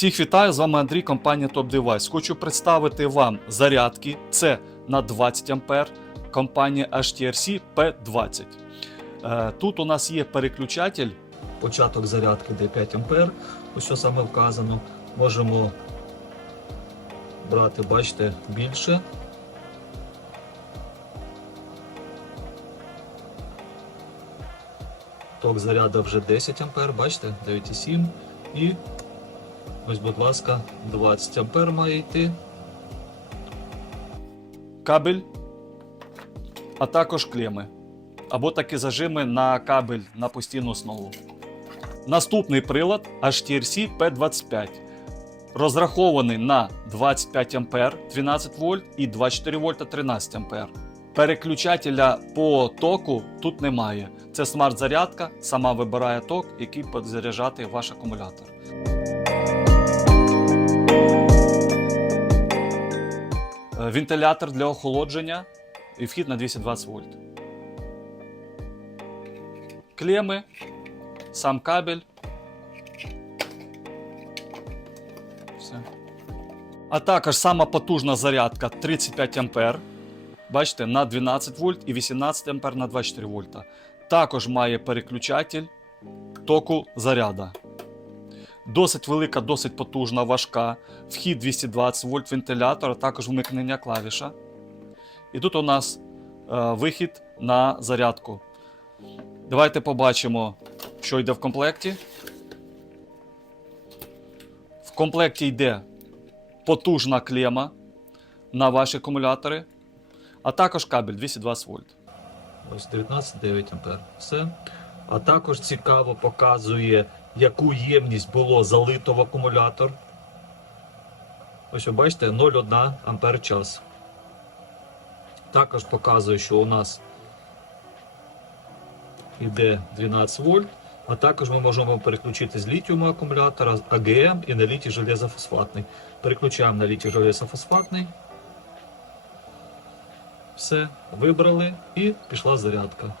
Всіх вітаю, з вами Андрій, компанія Top Device. Хочу представити вам зарядки. Це на 20 А, компанія HTRC P20. Е, Тут у нас є переключатель. Початок зарядки де 5 А. Ось що саме вказано. Можемо брати, бачите, більше. Ток заряду вже 10 А, бачите, 9,7. І ось, будь ласка, 20 А має йти. кабель, а також клеми. Або такі зажими на кабель на постійну основу. Наступний прилад HTRC P25. Розрахований на 25 А 12 вольт і 24 вольта 13 А. Переключателя по току тут немає. Це смарт-зарядка, сама вибирає ток, який підзаряджати ваш акумулятор. Вентилятор для охолодження і вхід на 220 вольт. Клеми, сам кабель. Все. А також сама потужна зарядка 35 А. Бачите, на 12 вольт і 18 А на 24 вольта. Також має переключатель току заряда. Досить велика, досить потужна, важка. Вхід 220 вольт вентилятор, а також вмикнення клавіша. І тут у нас е, вихід на зарядку. Давайте побачимо, що йде в комплекті. В комплекті йде потужна клема на ваші акумулятори, а також кабель 220 вольт. Ось 19,9 А. Все. А також цікаво показує, яку ємність було залито в акумулятор. Ось ви бачите, 0,1 ампер час. Також показує, що у нас йде 12 вольт. А також ми можемо переключити з літіуму акумулятора, АГМ і на літій железофосфатний. Переключаємо на літій железофосфатний. Все, вибрали і пішла зарядка.